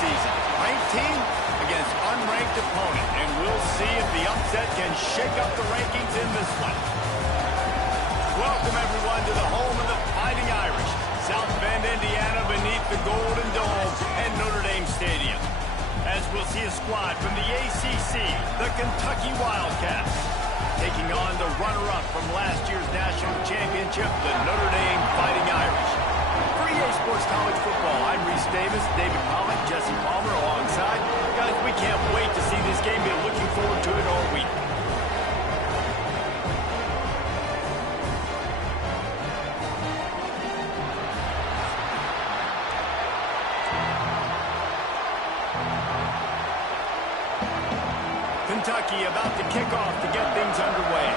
season. Ranked team against unranked opponent, and we'll see if the upset can shake up the rankings in this one. Welcome, everyone, to the home of the Fighting Irish, South Bend, Indiana, beneath the Golden Dome at Notre Dame Stadium. As we'll see a squad from the ACC, the Kentucky Wildcats, taking on the runner-up from last year's national championship, the Notre Dame Fighting Irish. For EA Sports College Football, I'm Reese Davis, David Pollock, Jesse Palmer alongside. Guys, we can't wait to see this game. Been looking forward to it all week. Kentucky about to kick off to get things underway.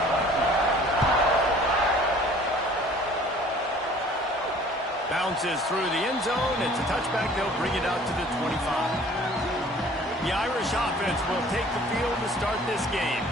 Bounces through the end zone. It's a touchback. They'll bring it out to the 25. The Irish offense will take the field to start this game.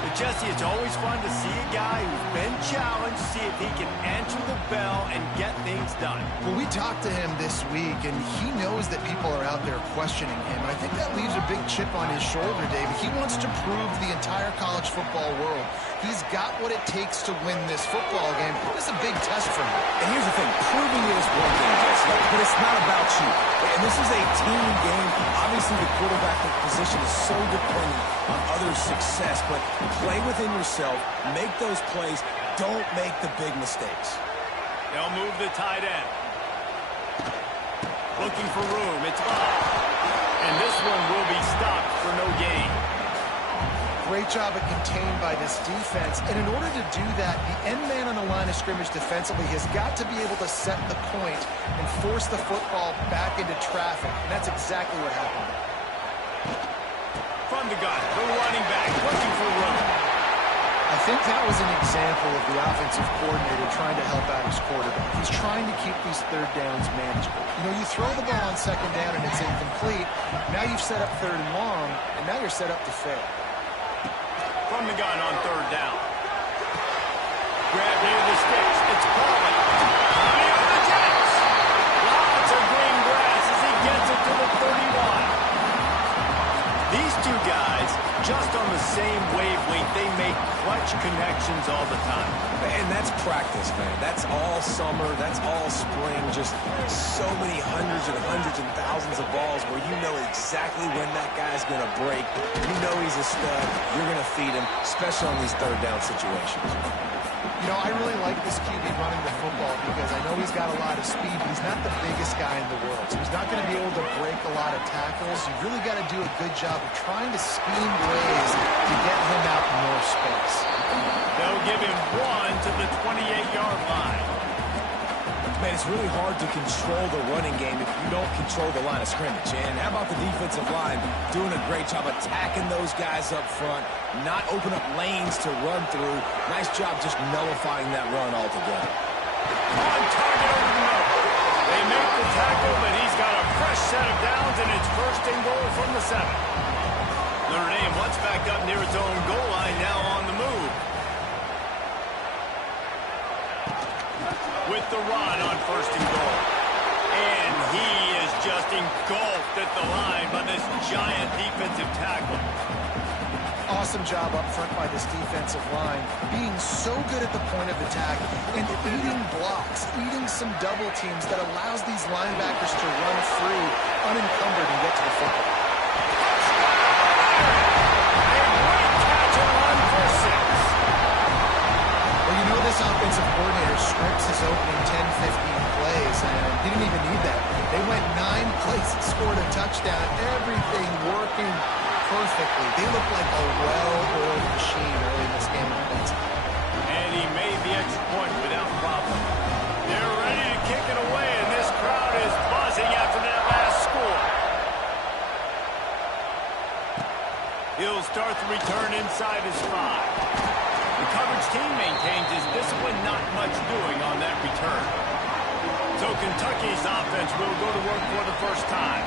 But Jesse, it's always fun to see a guy who's been challenged, see if he can answer the bell and get things done. Well, we talked to him this week, and he knows that people are out there questioning him. I think that leaves a big chip on his shoulder, David. He wants to prove to the entire college football world he's got what it takes to win this football game. This is a big test for him. And here's the thing, proving it is one thing, Jesse, but it's not about you. And this is a team game. Obviously, the quarterback position is so dependent on others' success, but play within yourself, make those plays, don't make the big mistakes. They'll move the tight end. Looking for room, it's live. And this one will be stopped for no gain. Great job at contained by this defense. And in order to do that, the end man on the line of scrimmage defensively has got to be able to set the point and force the football back into traffic. And that's exactly what happened. From the gun, the running back looking for room. I think that was an example of the offensive coordinator trying to help out his quarterback. He's trying to keep these third downs manageable. You know, you throw the ball on second down and it's incomplete. Now you've set up third and long, and now you're set up to fail. From the gun on third down. Grab near the sticks. It's Coleman. Honey on the Jets. Lots of green grass as he gets it to the 31. These two guys, just on the same wavelength, they make clutch connections all the time. And that's practice, man. That's all summer. That's all spring. Just so many hundreds and thousands of balls where you know exactly when that guy's going to break. You know he's a stud. You're going to feed him, especially on these third down situations. You know, I really like this QB running the football because I know he's got a lot of speed, but he's not the biggest guy in the world. So he's not going to be able to break a lot of tackles. You really got to do a good job of trying to scheme ways to get him out more space. They'll give him one to the 28-yard line. Man, it's really hard to control the running game if you don't control the line of scrimmage. And how about the defensive line doing a great job attacking those guys up front, not open up lanes to run through. Nice job just nullifying that run altogether. On target over the middle. They make the tackle, but he's got a fresh set of downs, and it's first and goal from the 7. Notre Dame once back up near its own goal line, now on the move. With the run on first and goal. And he is just engulfed at the line by this giant defensive tackle. Awesome job up front by this defensive line, being so good at the point of attack and eating blocks, eating some double teams that allows these linebackers to run free, unencumbered, and get to the football. This offensive coordinator scripts his opening 10, 15 plays, and he didn't even need that. They went 9 plays and scored a touchdown, everything working perfectly. They look like a well-oiled machine early in this game offensively. And he made the extra point without problem. They're ready to kick it away, and this crowd is buzzing after that last score. He'll start the return inside his 5. The coverage team maintains his discipline, not much doing on that return. So Kentucky's offense will go to work for the first time.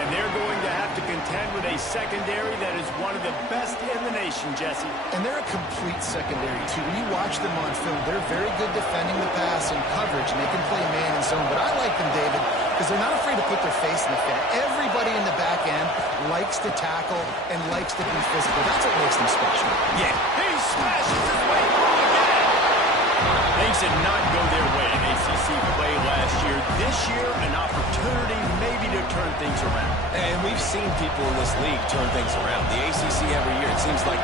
And they're going to have to contend with a secondary that is one of the best in the nation, Jesse. And they're a complete secondary, too. When you watch them on film, they're very good defending the pass and coverage, and they can play man and zone. But I like them, David, because they're not afraid to put their face in the fan. Everybody in the back end likes to tackle and likes to be physical. That's what makes them special. Yeah, he smashes his way through again. Things did not go their way in ACC play last year. This year, an opportunity maybe to turn things around. And we've seen people in this league turn things around. The ACC every year, it seems like,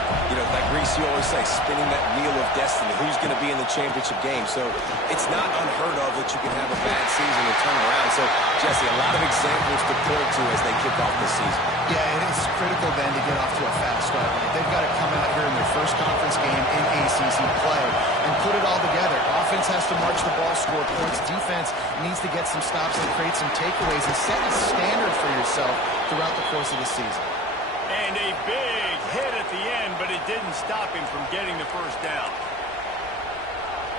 like Reese, you always say, spinning that wheel of destiny. Who's going to be in the championship game? So it's not unheard of that you can have a bad season and turn around. So, Jesse, a lot of examples to point to as they kick off this season. Yeah, it is critical then to get off to a fast start. They've got to come out here in their first conference game in ACC play and put it all together. Offense has to march the ball, score points. Defense needs to get some stops and create some takeaways and set a standard for yourself throughout the course of the season. And a big hit at the end, but it didn't stop him from getting the first down.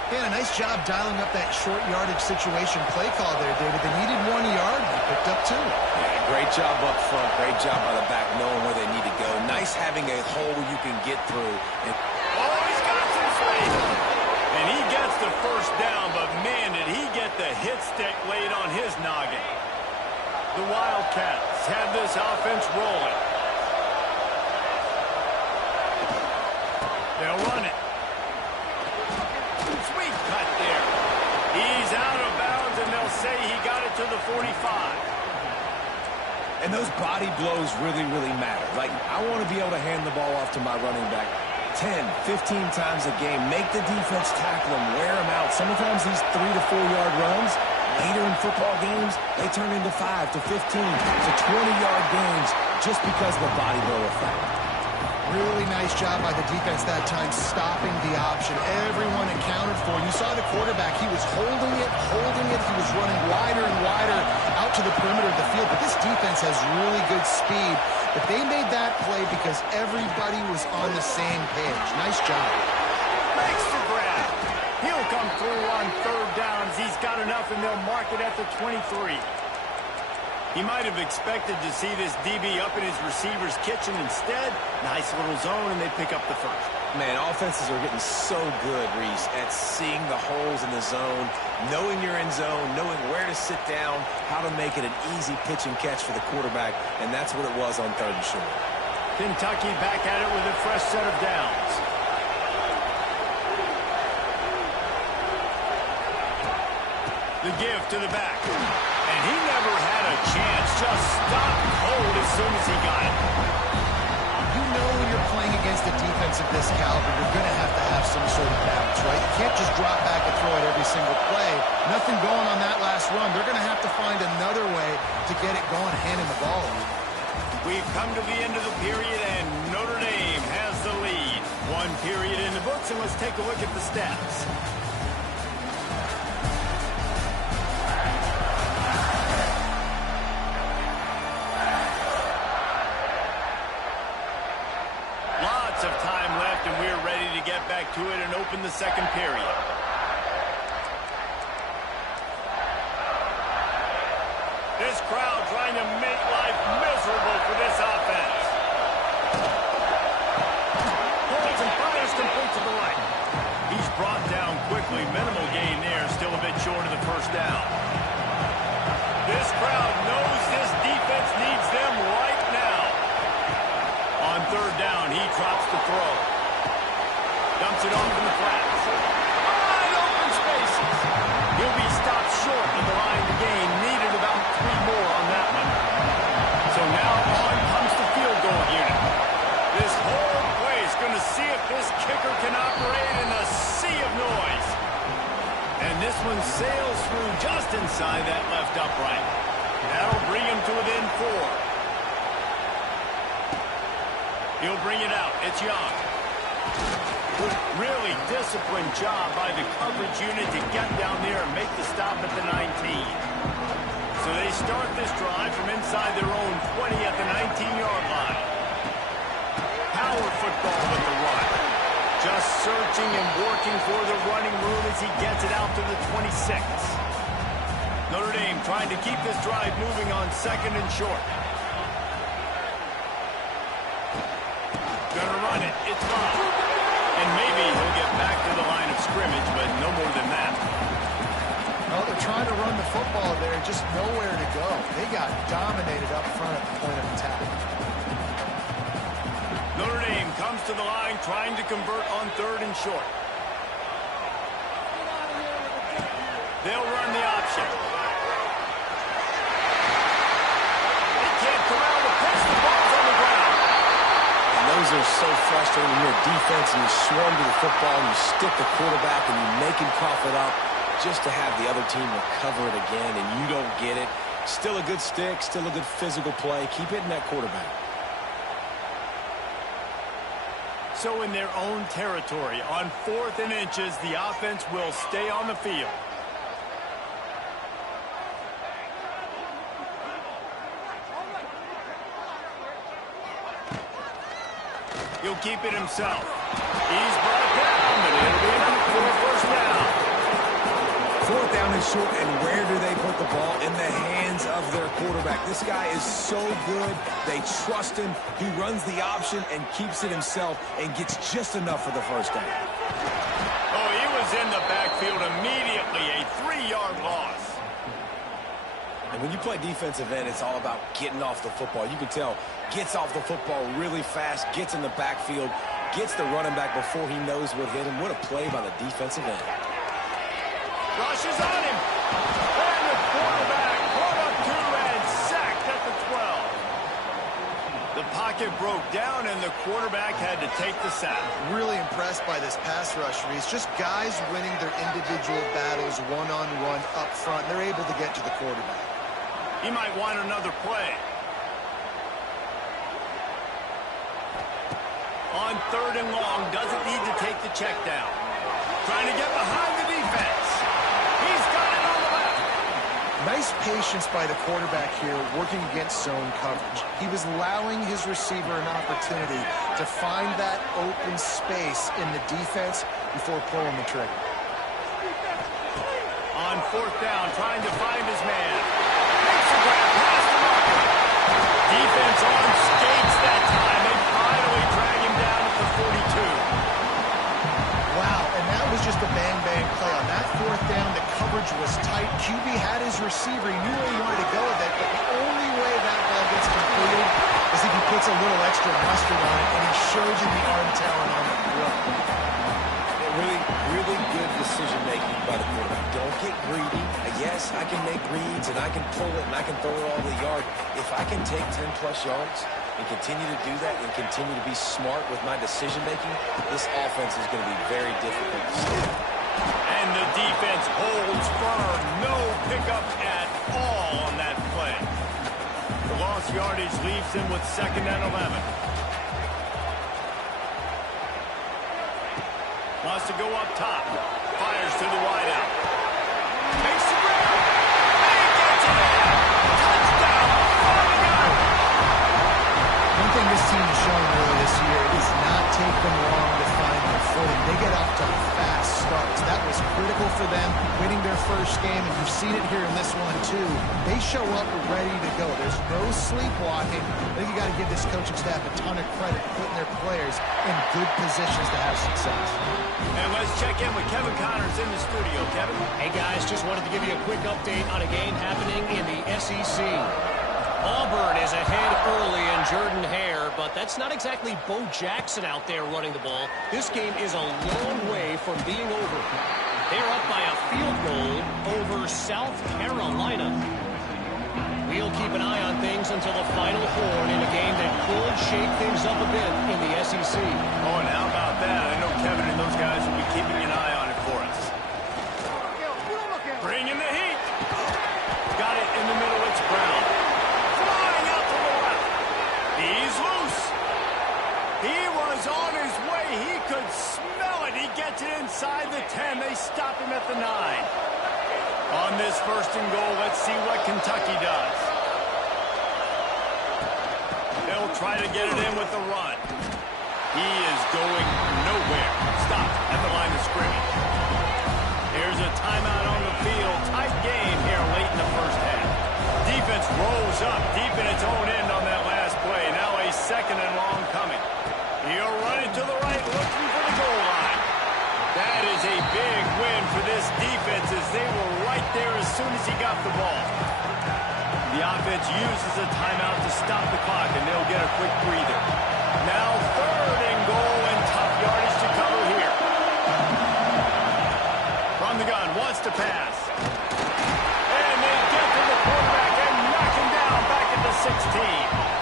Yeah, a nice job dialing up that short yardage situation play call there, David. They needed 1 yard. They picked up 2. Yeah, great job up front. Great job by the back knowing where they need to go. Nice having a hole you can get through. Oh, he's got some space. And he gets the first down, but man, did he get the hit stick laid on his noggin. The Wildcats have this offense rolling. They'll run it. Sweet cut there. He's out of bounds, and they'll say he got it to the 45. And those body blows really, really matter. Like, I want to be able to hand the ball off to my running back 10, 15 times a game. Make the defense tackle him, wear him out. Sometimes these 3 to 4 yard runs, later in football games, they turn into 5 to 15 to 20-yard games just because of the body blow effect. Really nice job by the defense that time, stopping the option. Everyone accounted for. You saw the quarterback. He was holding it. He was running wider and wider out to the perimeter of the field. But this defense has really good speed. But they made that play because everybody was on the same page. Nice job. Makes the grab. He'll come through on third downs. He's got enough, and they'll mark it at the 23. He might have expected to see this DB up in his receiver's kitchen. Instead, nice little zone, and they pick up the first. Man, offenses are getting so good, Reese, at seeing the holes in the zone, knowing you're in zone, knowing where to sit down, how to make it an easy pitch and catch for the quarterback, and that's what it was on third and short. Kentucky back at it with a fresh set of downs. The give to the back. And he never had a chance. Just stopped cold as soon as he got it. You know when you're playing against a defense of this caliber, you're going to have some sort of balance, right? You can't just drop back and throw it every single play. Nothing going on that last run. They're going to have to find another way to get it going, handing the ball off. We've come to the end of the period, and Notre Dame has the lead. 1 period in the books, and let's take a look at the stats. Of time left, and we're ready to get back to it and open the second period. This crowd trying to make life miserable for this offense. Holds and fires complete to the right. He's brought down quickly. Minimal gain there, still a bit short of the first down. This crowd knows this defense needs them right now. On third down, he drops the throw. Dumps it off in the flats. Wide open spaces. He'll be stopped short of the line to gain. Needed about 3 more on that one. So now on comes the field goal unit. This whole place going to see if this kicker can operate in a sea of noise. And this one sails through just inside that left upright. That'll bring him to within 4. He'll bring it out. It's Young. Really disciplined job by the coverage unit to get down there and make the stop at the 19. So they start this drive from inside their own 20 at the 19-yard line. Power football with the run. Just searching and working for the running room as he gets it out to the 26. Notre Dame trying to keep this drive moving on second and short. Gonna run it. It's Bob. And maybe he'll get back to the line of scrimmage, but no more than that. Well, they're trying to run the football there, just nowhere to go. They got dominated up front at the point of attack. Notre Dame comes to the line trying to convert on 3rd and short. They'll run the option. They can't corral the pitch. The ball's on the ground. And those are so frustrating when you're a defense and you swarm to the football and you stick the quarterback and you make him cough it up just to have the other team recover it again and you don't get it. Still a good stick, still a good physical play. Keep hitting that quarterback. So in their own territory, on 4th and inches, the offense will stay on the field. He'll keep it himself. He's brought down, but it'll be enough for a first down. 4th down and short, and where do they put the ball? In the hands of their quarterback. This guy is so good. They trust him. He runs the option and keeps it himself and gets just enough for the first down. Oh, he was in the backfield immediately. A 3-yard loss. And when you play defensive end, it's all about getting off the football. You can tell, gets off the football really fast, gets in the backfield, gets the running back before he knows what hit him. What a play by the defensive end. Rushes on him. And the quarterback brought up 2 and sacked at the 12. The pocket broke down, and the quarterback had to take the sack. Really impressed by this pass rush, Reese. Just guys winning their individual battles one-on-one up front. They're able to get to the quarterback. He might want another play. On 3rd and long, doesn't need to take the check down. Trying to get behind the defense. He's got it on the left. Nice patience by the quarterback here working against zone coverage. He was allowing his receiver an opportunity to find that open space in the defense before pulling the trigger. On 4th down, trying to find his man. Makes the grab past the marker. Defense on skates that time. They finally drag him down at the 42. Wow, and that was just a bang-bang play. On that 4th down, the coverage was tight. QB had his receiver. He knew where he wanted to go with it, but the only way that ball gets completed is if he puts a little extra mustard on it, and he shows you the arm talent on the throw. Really, really good decision-making by the quarterback. Don't get greedy. Yes, I can make reads, and I can pull it, and I can throw it all the yard. If I can take 10-plus yards and continue to do that and continue to be smart with my decision-making, this offense is going to be very difficult to stop. And the defense holds firm. No pickup at all on that play. The lost yardage leaves him with 2nd and 11. Wants to go up top. Fires to the wideout. Makes the grab. And he gets it in. Touchdown. One thing this team has shown early this year is not take them long to find their footing. They get off to fast starts. That was critical for them, winning their first game, and you've seen it here in this one, too. They show up ready to go. There's no sleepwalking. I think you got to give this coaching staff a ton of credit, putting their players in good positions to have success. And let's check in with Kevin Connors in the studio. Kevin? Hey, guys, just wanted to give you a quick update on a game happening in the SEC. Auburn is ahead early in Jordan Hare, but that's not exactly Bo Jackson out there running the ball. This game is a long way from being over. They're up by a field goal over South Carolina. We'll keep an eye on things until the final horn in a game that could shake things up a bit in the SEC. Oh, and how about that? I know Kevin and those guys will be keeping an eye on it for us. Bring in the heat. Got it in the middle. It's Brown. Flying out to the left. He's loose. He was on his way. He could smell it. He gets it inside the 10. They stop him at the 9. On this 1st and goal, let's see what Kentucky does. They'll try to get it in with the run. He is going nowhere. Stopped at the line of scrimmage. Here's a timeout on the field. Tight game here late in the first half. Defense rolls up deep in its own end on that last play. Now a 2nd and long coming. He'll run it to the right, looking for the goal line. That is a big win for this defense as they were right there as soon as he got the ball. The offense uses a timeout to stop the clock, and they'll get a quick breather. Now 3rd and goal, and tough yardage to cover here. From the gun, wants to pass. And they get to the quarterback and knock him down back at the 16.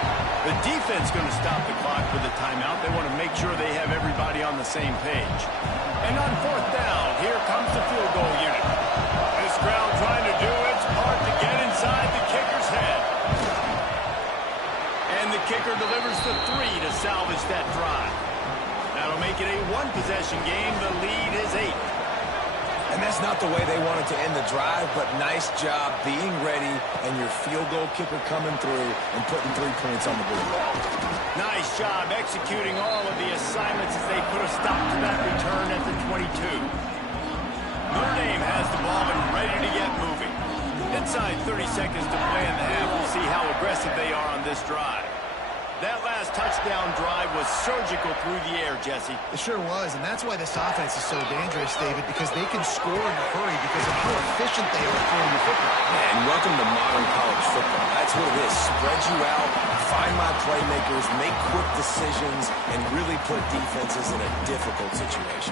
The defense going to stop the clock with a timeout. They want to make sure they have everybody on the same page. And on 4th down, here comes the field goal unit. This crowd trying to do its part to get inside the kicker's head. And the kicker delivers the 3 to salvage that drive. That'll make it a 1-possession game. The lead is 8. And that's not the way they wanted to end the drive, but nice job being ready and your field goal kicker coming through and putting 3 points on the board. Nice job executing all of the assignments as they put a stop to that return at the 22. Notre Dame has the ball and ready to get moving. Inside 30 seconds to play in the half. We'll see how aggressive they are on this drive. That last touchdown drive was surgical through the air, Jesse. It sure was, and that's why this offense is so dangerous, David, because they can score in a hurry because of how efficient they are throwing the football. And welcome to modern college football. That's what it is. Spread you out, find my playmakers, make quick decisions, and really put defenses in a difficult situation.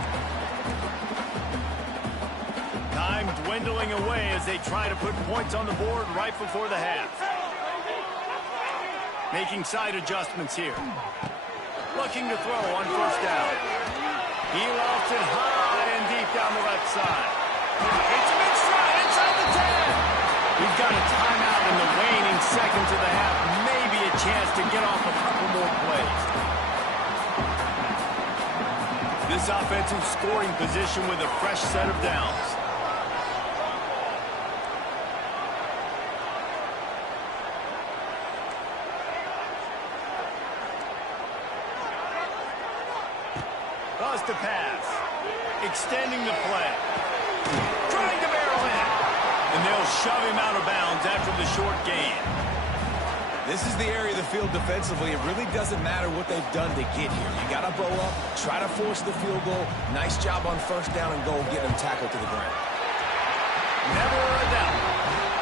Time dwindling away as they try to put points on the board right before the half. Making side adjustments here. Looking to throw on 1st down. He lofts it high and deep down the left side. It's a big stride inside the 10. We've got a timeout in the waning seconds of the half. Maybe a chance to get off a couple more plays. This offensive scoring position with a fresh set of downs. To pass. Extending the play. Trying to barrel in. And they'll shove him out of bounds after the short gain. This is the area of the field defensively. It really doesn't matter what they've done to get here. You got to bow up, try to force the field goal. Nice job on 1st down and goal, get them tackled to the ground. Never a doubt.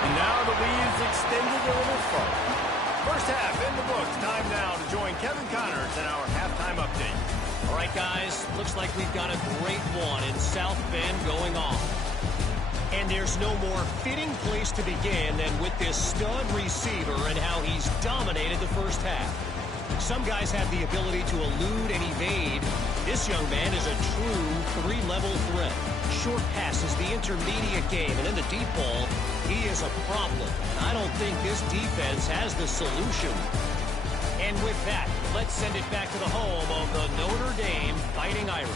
And now the lead is extended a little further. First half in the books. Time now to join Kevin Connors in our halftime update. All right, guys, looks like we've got a great one in South Bend going on. And there's no more fitting place to begin than with this stud receiver and how he's dominated the first half. Some guys have the ability to elude and evade. This young man is a true 3-level threat. Short passes, the intermediate game, and in the deep ball, he is a problem. I don't think this defense has the solution. And with that, let's send it back to the home of the Notre Dame Fighting Irish.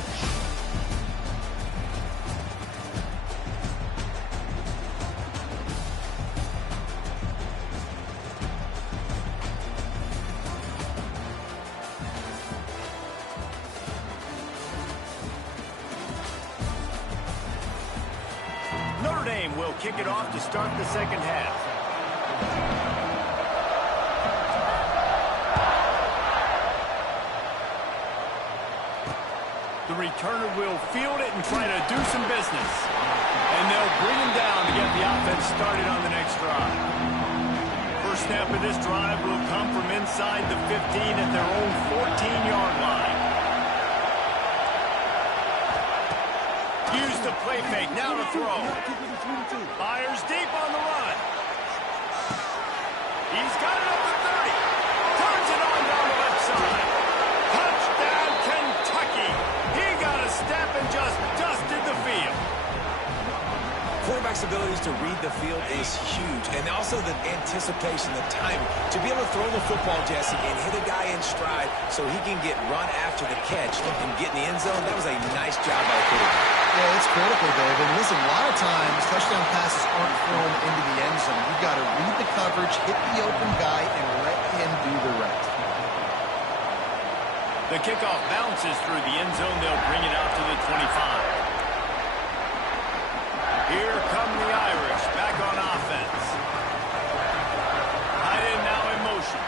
Notre Dame will kick it off to start the second half. The returner will field it and try to do some business. And they'll bring him down to get the offense started on the next drive. First snap of this drive will come from inside the 15 at their own 14-yard line. Use the play fake, now to throw. Fires deep on the run. He's got it up to 30. Turns it on down the left side. Touchdown, Kentucky. He got a step and just dusted the field. Quarterback's abilities to read the field is huge, and also the anticipation, the timing. To be able to throw the football, Jesse, and hit a guy in stride so he can get run after the catch and get in the end zone, that was a nice job by the quarterback. Yeah, it's critical, David. Listen, a lot of times touchdown passes aren't thrown into the end zone. You've got to read the coverage, hit the open guy, and let him do the rest. The kickoff bounces through the end zone. They'll bring it out to the 25. Here come the Irish back on offense. Tight end now in motion.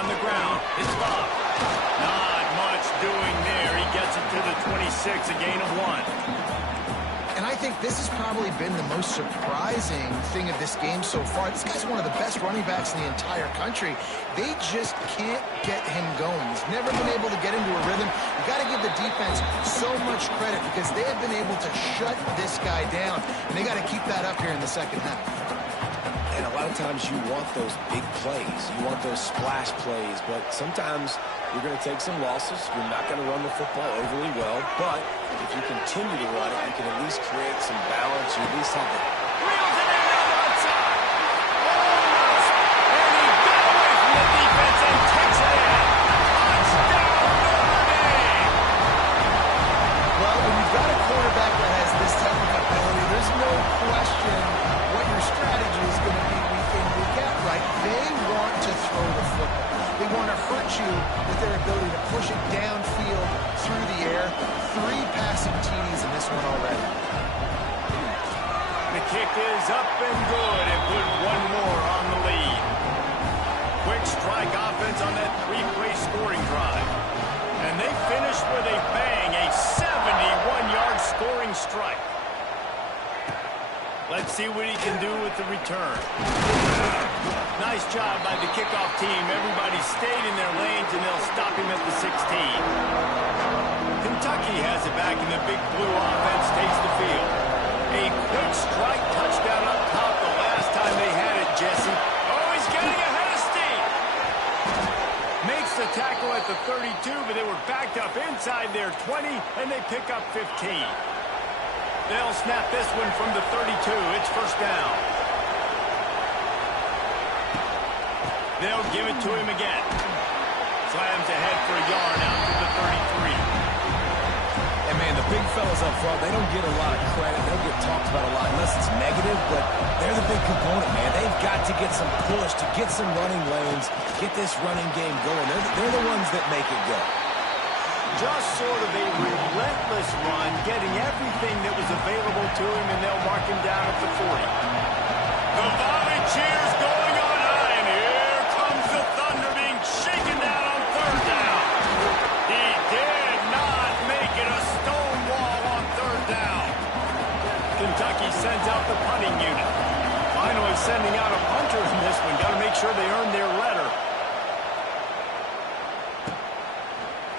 On the ground, it's Bob. Not much a gain of 1. And I think this has probably been the most surprising thing of this game so far. This guy's one of the best running backs in the entire country. They just can't get him going. He's never been able to get into a rhythm. You got to give the defense so much credit because they have been able to shut this guy down. And they got to keep that up here in the second half. And a lot of times you want those big plays. You want those splash plays. But sometimes you're going to take some losses. You're not going to run the football overly well. But if you continue to run it, you can at least create some balance. You at least have the... Reels it in on the outside. Almost. And he got away from the defense and takes it in. Touchdown, Notre Dame. Well, when you've got a quarterback that has this type of ability, there's no question what your strategy is going to be week in, week out, right? They want to throw the football. They want to hurt you with their ability to push it downfield through the air. 3 passing TDs in this one already. The kick is up and good and put one more on the lead. Quick strike offense on that 3-play scoring drive. And they finished with a bang, a 71-yard scoring strike. Let's see what he can do with the return. Nice job by the kickoff team. Everybody stayed in their lanes, and they'll stop him at the 16. Kentucky has it back, and the big blue offense takes the field. A quick strike touchdown up top the last time they had it, Jesse. Oh, he's getting ahead of steam. Makes the tackle at the 32, but they were backed up inside their 20, and they pick up 15. They'll snap this one from the 32. It's first down. They'll give it to him again. Slams ahead for a yard out to the 33. And, man, the big fellas up front, they don't get a lot of credit. They don't get talked about a lot unless it's negative, but they're the big component, man. They've got to get some push, to get some running lanes, get this running game going. They're the ones that make it go. Just sort of a relentless run, getting everything that was available to him, and they'll mark him down at the 40. The Volley cheers going on high, and here comes the Thunder being shaken down on third down. He did not make it a stone wall on third down. Kentucky sends out the punting unit. Finally sending out a punter in this one. Got to make sure they earn their letter.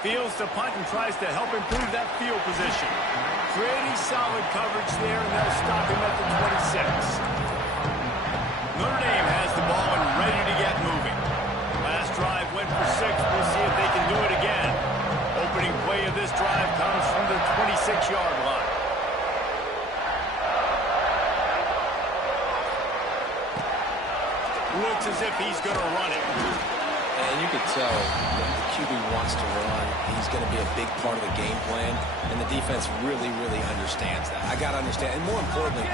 Fields to punt and tries to help improve that field position. Pretty solid coverage there, and they'll stop him at the 26. Notre Dame has the ball and ready to get moving. Last drive went for 6. We'll see if they can do it again. Opening play of this drive comes from the 26-yard line. Looks as if he's going to run it. And you could tell that the QB wants to run. He's going to be a big part of the game plan, and the defense really, really understands that. I got to understand, and more importantly,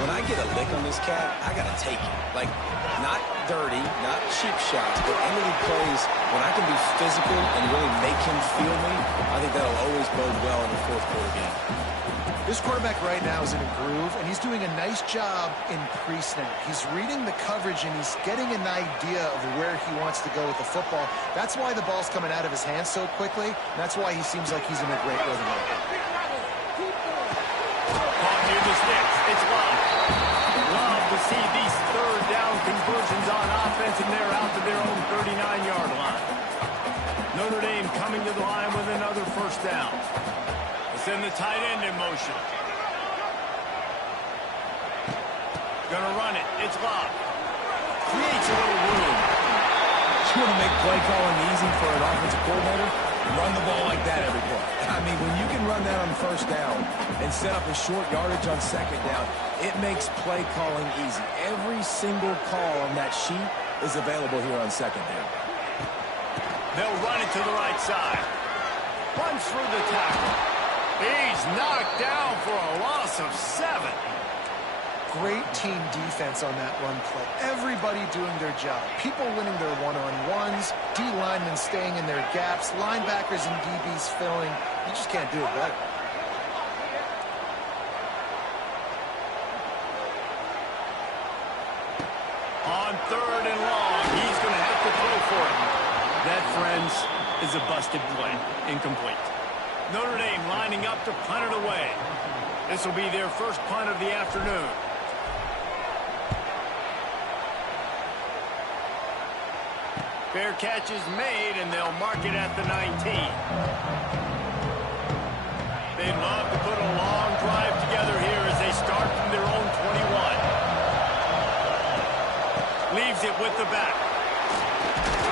when I get a lick on this cat, I got to take it. Like, not dirty, not cheap shots, but end-of-the plays, when I can be physical and really make him feel me, I think that'll always bode well in the fourth quarter game. This quarterback right now is in a groove, and he's doing a nice job in pre-snap. He's reading the coverage, and he's getting an idea of where he wants to go with the football. That's why the ball's coming out of his hands so quickly. That's why he seems like he's in a great rhythm right now. Caught near the sticks. It's Love. Love to see these third down conversions on offense, and they're out to their own 39-yard line. Notre Dame coming to the line with another first down. Send the tight end in motion. Gonna run it. It's Love. Creates a little room. You want to make play calling easy for an offensive coordinator? Run the ball like that every play. I mean, when you can run that on first down and set up a short yardage on second down, it makes play calling easy. Every single call on that sheet is available here on second down. They'll run it to the right side. Runs through the tackle. He's knocked down for a loss of 7. Great team defense on that run play. Everybody doing their job. People winning their one-on-ones, D linemen staying in their gaps, linebackers and DBs filling. You just can't do it better. On third and long, he's going to have to throw for it. That, friends, is a busted play. Incomplete. Notre Dame lining up to punt it away. This will be their first punt of the afternoon. Fair catch is made, and they'll mark it at the 19. They'd love to put a long drive together here as they start from their own 21. Leaves it with the back.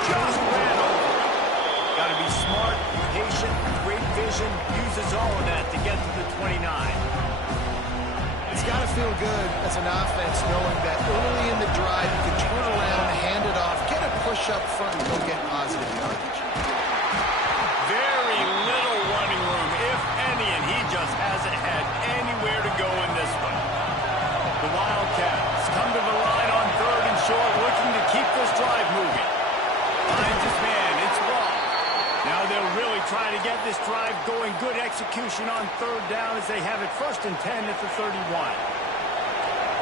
Just ran over. Got to be smart, patient, great vision, uses all of that to get to the 29. It's got to feel good as an offense knowing that early in the drive you can turn around, hand it off, get a push up front, and go get positive yardage. Very little running room, if any, and he just hasn't had anywhere to go in this one. The Wildcats come to the line on 3rd and short, looking to keep this drive moving. Finds his man, it's wrong. Now they'll really try to get this drive going. Good execution on 3rd down as they have it 1st and 10 at the 31.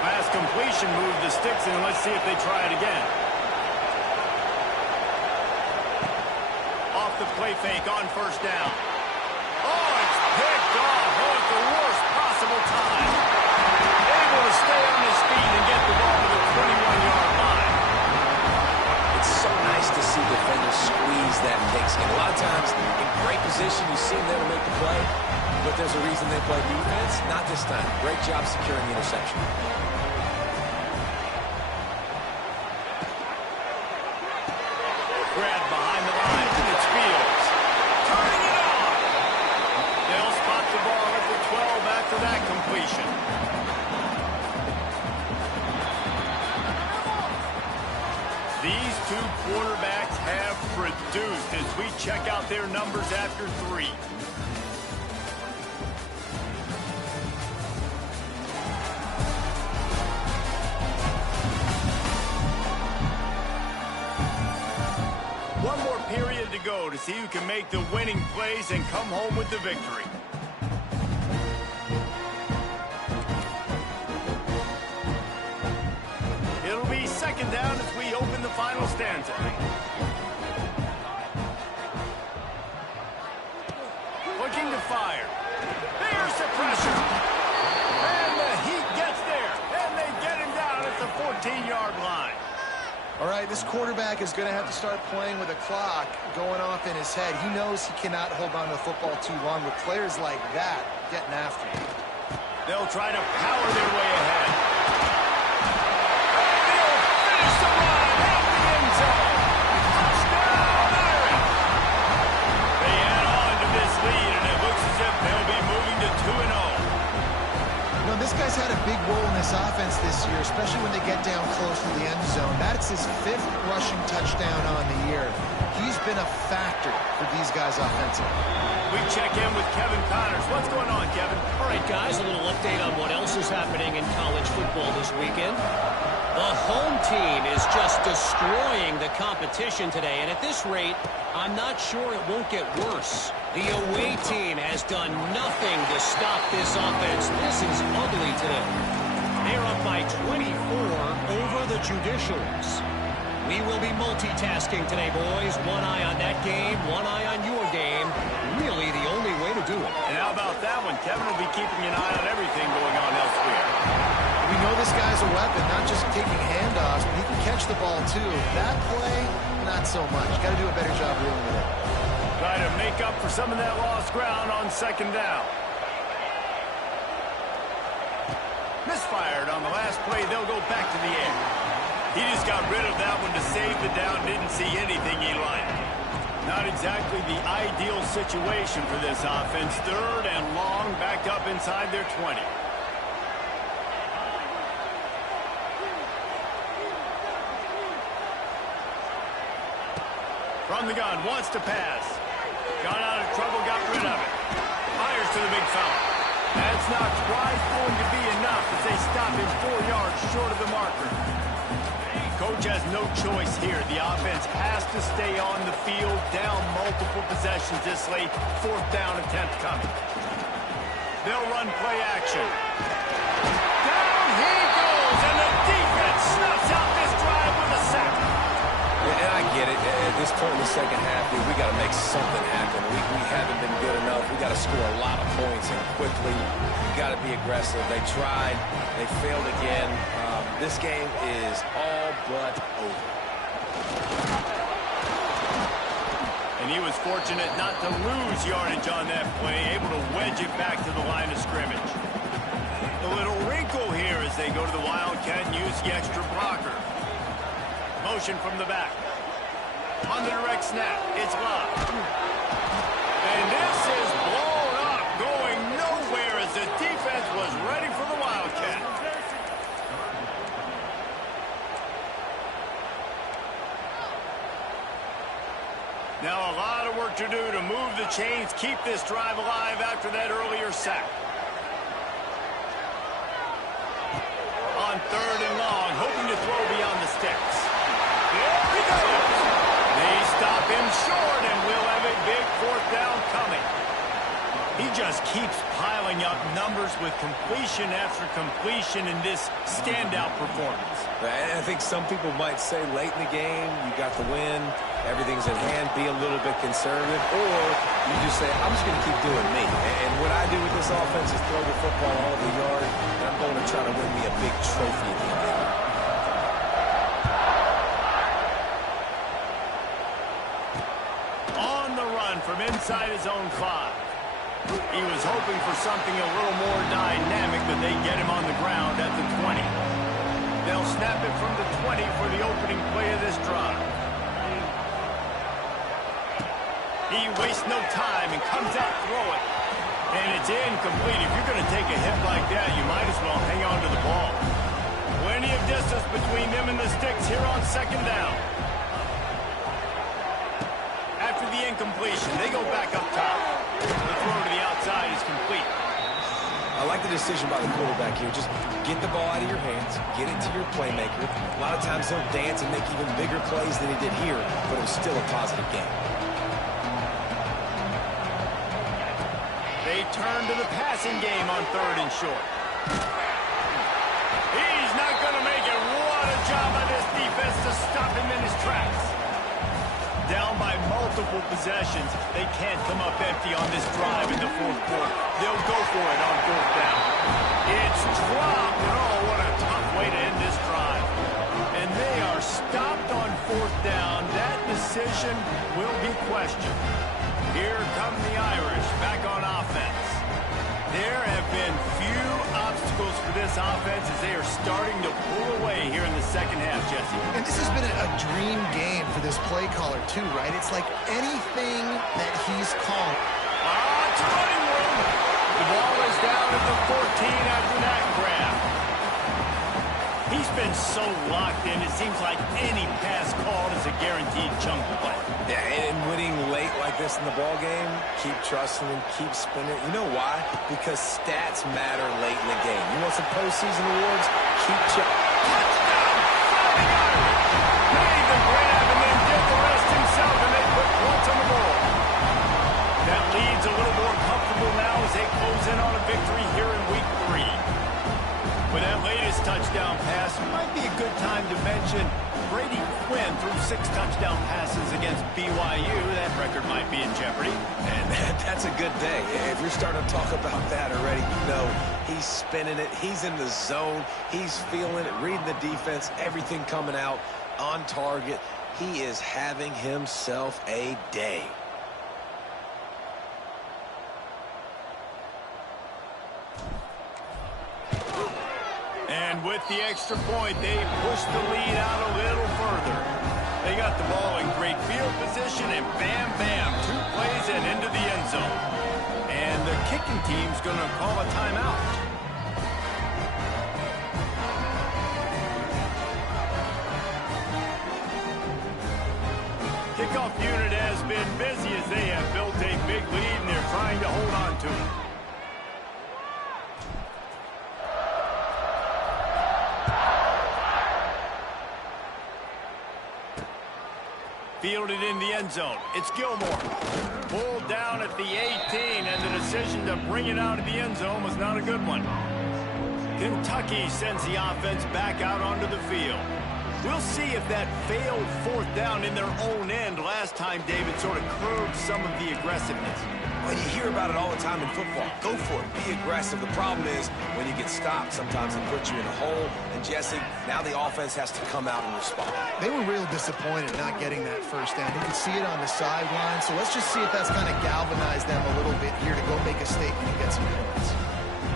Pass completion move the sticks in. Let's see if they try it again. Off the play fake on 1st down. Oh, it's picked off. Oh, at the worst possible time. Able to stay on his feet and get the ball to the 21-yard line. It's so nice to see defenders squeeze that pigskin. A lot of times, in great position, you see them there to make the play, but there's a reason they play defense. Not this time. Great job securing the interception. Grab behind the line. It's Fields. Turning it on. They'll spot the ball at the 12 after that completion. These two quarterbacks have produced as we check out their numbers after 3. One more period to go to see who can make the winning plays and come home with the victory. It'll be 2nd down as we open the final stanza. Looking to fire. There's the pressure. And the Heat gets there. And they get him down at the 14-yard line. All right, this quarterback is going to have to start playing with a clock going off in his head. He knows he cannot hold on to the football too long with players like that getting after him. They'll try to power their way ahead. They'll finish the run at the end zone. Touchdown, Irish. They add on to this lead, and it looks as if they'll be moving to 2-0. You know, this guy's had a big role in this offense this year, especially when they get down close to the end zone. That's his 5th rushing touchdown on the year. He's been a factor for these guys offensively. We check in with Kevin Connors. What's going on, Kevin? All right, guys, a little update on what else is happening in college football this weekend. The home team is just destroying the competition today, and at this rate, I'm not sure it won't get worse. The away team has done nothing to stop this offense. This is ugly today. They're up by 24 over the Judicials. We will be multitasking today, boys. One eye on that game, one eye on your game. Really the only way to do it. And how about that one? Kevin will be keeping an eye on everything going on elsewhere. We know this guy's a weapon, not just taking handoffs, but he can catch the ball too. That play, not so much. Got to do a better job reeling it in. Try to make up for some of that lost ground on 2nd down. Misfired on the last play. They'll go back to the air. He just got rid of that one to save the down. Didn't see anything he liked. Not exactly the ideal situation for this offense. 3rd and long, back up inside their 20. From the gun, wants to pass. Got out of trouble, got rid of it. Fires to the big fella. That's not quite going to be enough as they stop him 4 yards short of the marker. Coach has no choice here. The offense has to stay on the field, down multiple possessions this late. 4th down attempt coming. They'll run play action. Down he goes, and the defense snuffs out this drive with a sack. And I get it. At this point in the second half, dude, we got to make something happen. We haven't been good enough. We got to score a lot of points and quickly. You got to be aggressive. They tried. They failed again. This game is all but over. And he was fortunate not to lose yardage on that play, able to wedge it back to the line of scrimmage. A little wrinkle here as they go to the Wildcat and use the extra blocker. Motion from the back. On the direct snap, it's locked. And this is blown up, going nowhere as the defense was ready for the Wildcat. Now a lot of work to do to move the chains, keep this drive alive after that earlier sack. On 3rd and long, hoping to throw beyond the sticks. There he goes. They stop him short, and we'll have a big 4th down coming. He just keeps piling up numbers with completion after completion in this standout performance. And I think some people might say late in the game, you got the win, everything's in hand, be a little bit conservative, or you just say, I'm just going to keep doing me. And what I do with this offense is throw the football all over the yard, and I'm going to try to win me a big trophy at the end of the year. On the run from inside his own 5. He was hoping for something a little more dynamic, but they get him on the ground at the 20. They'll snap it from the 20 for the opening play of this drive. He wastes no time and comes out throwing. And it's incomplete. If you're going to take a hit like that, you might as well hang on to the ball. Plenty of distance between them and the sticks here on 2nd down. After the incompletion, they go back up top. The throw to the outside is complete. I like the decision by the quarterback here. Just get the ball out of your hands, get it to your playmaker. A lot of times he'll dance and make even bigger plays than he did here, but it was still a positive game. They turn to the passing game on 3rd and short. He's not going to make it. What a job by this defense to stop him in his tracks. Down by multiple possessions, they can't come up empty on this drive in the 4th quarter. They'll go for it on 4th down. It's dropped, and oh, what a tough way to end this drive. And they are stopped on 4th down. That decision will be questioned. Here come the Irish back on offense. There have been few obstacles for this offense as they are starting to pull away here in the 2nd half, Jesse. And this has been a dream game for this play caller, too, right? It's like anything that he's called. It's running room. The ball is down at the 14 after that grab. He's been so locked in, it seems like any pass called is a guaranteed chunk play. Yeah, and winning late like this in the ball game, keep trusting him, keep spinning. You know why? Because stats matter late in the game. You want some postseason awards? Keep checking. Touchdown! Fighting Irish! Made the grab and then did the rest himself, and they put points on the board. That lead's a little more comfortable now as they close in on a victory here in Week 3. With that latest touchdown pass, it might be a good time to mention Brady Quinn threw 6 touchdown passes against BYU. That record might be in jeopardy. And that's a good day. If you're starting to talk about that already, you know he's spinning it. He's in the zone. He's feeling it, reading the defense, everything coming out on target. He is having himself a day. And with the extra point, they push the lead out a little further. They got the ball in great field position, and bam, bam, 2 plays and into the end zone. And the kicking team's going to call a timeout. Kickoff unit has been busy as they have built a big lead, and they're trying to hold on to it. Fielded in the end zone. It's Gilmore. Pulled down at the 18, and the decision to bring it out of the end zone was not a good one. Kentucky sends the offense back out onto the field. We'll see if that failed fourth down in their own end last time, David, sort of curbed some of the aggressiveness. Well, you hear about it all the time in football. Go for it. Be aggressive. The problem is when you get stopped, sometimes it puts you in a hole. And, Jesse, now the offense has to come out and respond. They were real disappointed not getting that first down. You could see it on the sideline. So let's just see if that's kind of galvanized them a little bit here to go make a statement and get some points.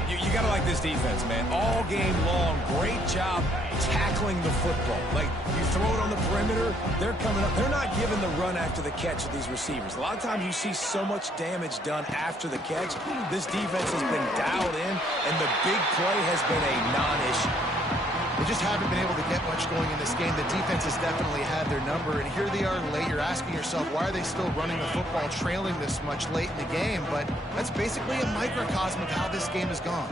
You got to like this defense, man. All game long, great job tackling the football. Like, you throw it on the perimeter, they're coming up. They're not giving the run after the catch with these receivers. A lot of times you see so much damage done after the catch. This defense has been dialed in, and the big play has been a non-issue. They just haven't been able to get much going in this game. The defense has definitely had their number, and here they are late. You're asking yourself, why are they still running the football trailing this much late in the game? But that's basically a microcosm of how this game has gone.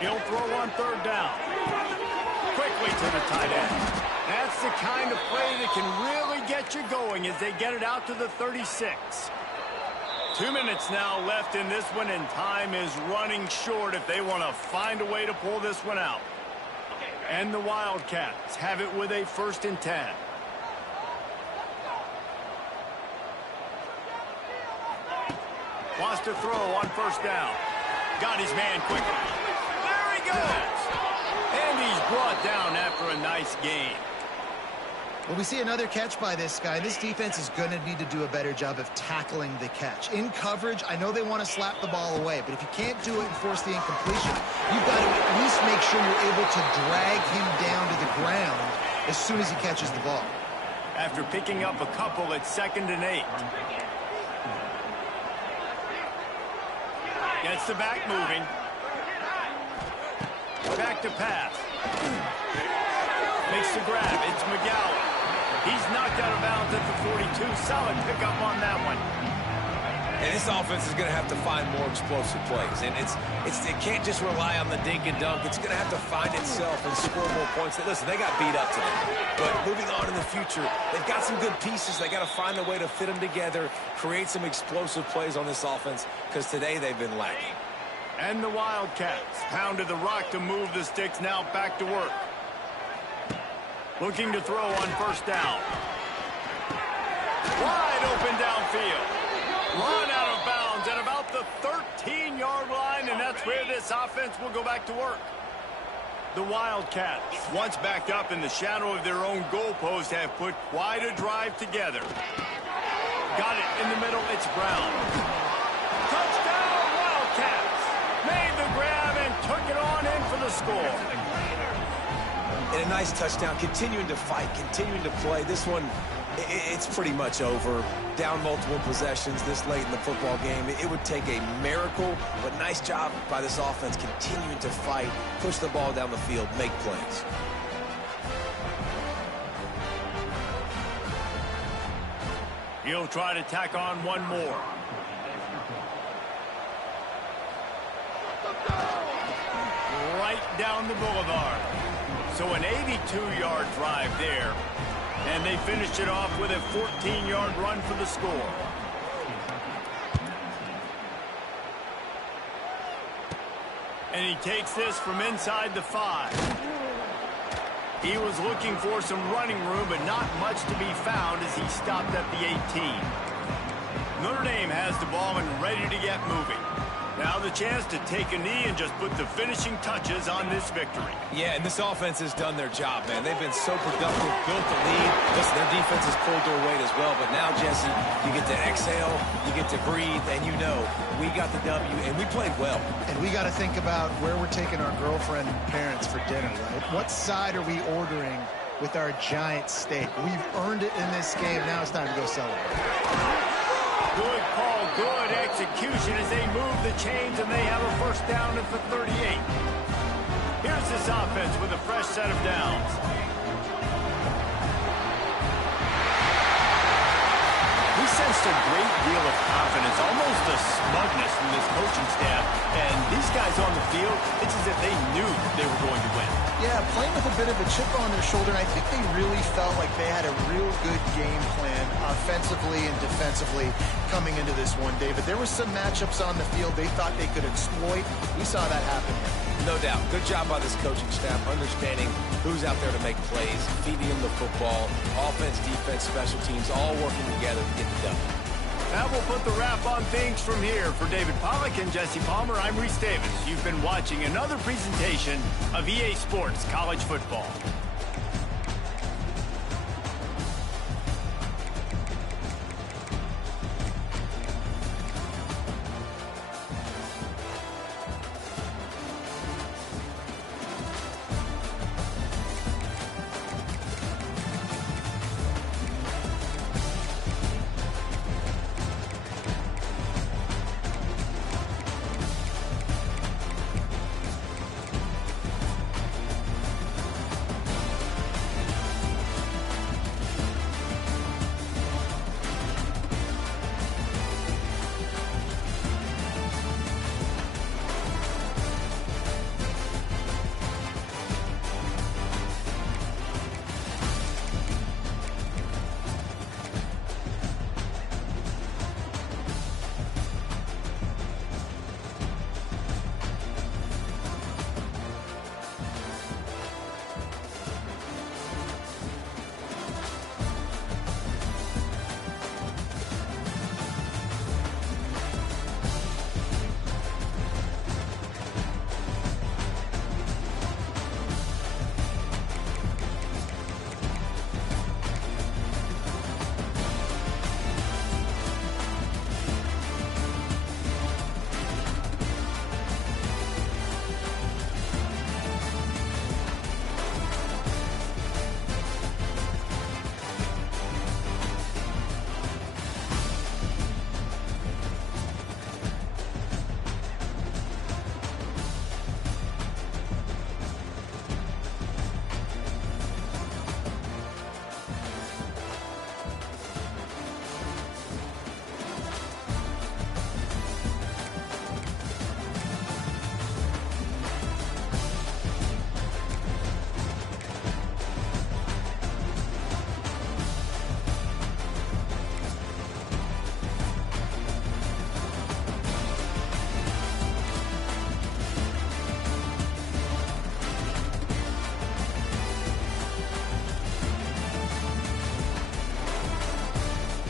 He'll throw on third down. Quickly to the tight end. That's the kind of play that can really get you going as they get it out to the 36. 2 minutes now left in this one, and time is running short if they want to find a way to pull this one out. And the Wildcats have it with a 1st and 10. Wants to throw on first down. Got his man quickly. There he goes. And he's brought down after a nice gain. Well, we see another catch by this guy. This defense is going to need to do a better job of tackling the catch. In coverage, I know they want to slap the ball away, but if you can't do it and force the incompletion, you've got to at least make sure you're able to drag him down to the ground as soon as he catches the ball. After picking up a couple, it's 2nd and 8. Gets the back moving. Back to pass. Makes the grab. It's McGowan. He's knocked out of bounds at the 42. Solid pickup on that one. And this offense is going to have to find more explosive plays. And it can't just rely on the dink and dunk. It's going to have to find itself and score more points. Listen, they got beat up today. But moving on in the future, they've got some good pieces. They got to find a way to fit them together, create some explosive plays on this offense, because today they've been lacking. And the Wildcats pounded the rock to move the sticks, now back to work. Looking to throw on first down. Wide open downfield. Run out of bounds at about the 13-yard line, and that's where this offense will go back to work. The Wildcats, once backed up in the shadow of their own goalpost, have put quite a drive together. Got it in the middle. It's Brown. Touchdown, Wildcats. Made the grab and took it on in for the score. And a nice touchdown, continuing to fight, continuing to play. This one, it's pretty much over. Down multiple possessions this late in the football game. It would take a miracle, but nice job by this offense continuing to fight, push the ball down the field, make plays. He'll try to tack on one more. Right down the boulevard. So an 82-yard drive there. And they finished it off with a 14-yard run for the score. And he takes this from inside the 5. He was looking for some running room, but not much to be found as he stopped at the 18. Notre Dame has the ball and ready to get moving. Now the chance to take a knee and just put the finishing touches on this victory. Yeah, and this offense has done their job, man. They've been so productive, built the lead. Listen, their defense has pulled their weight as well. But now, Jesse, you get to exhale, you get to breathe, and you know we got the W, and we played well. And we got to think about where we're taking our girlfriend and parents for dinner, right? What side are we ordering with our giant steak? We've earned it in this game. Now it's time to go celebrate. Good call, good execution as they move the chains, and they have a first down at the 38. Here's this offense with a fresh set of downs. We sensed a great deal of confidence, almost a smugness from this coaching staff, and these guys on the field, it's as if they knew they were going to win. Yeah, playing with a bit of a chip on their shoulder, and I think they really felt like they had a real good game plan offensively and defensively coming into this one, David. There were some matchups on the field they thought they could exploit. We saw that happen. No doubt. Good job by this coaching staff, understanding who's out there to make plays, feeding them the football, offense, defense, special teams, all working together to get it done. That will put the wrap on things from here. For David Pollack and Jesse Palmer, I'm Reese Davis. You've been watching another presentation of EA Sports College Football.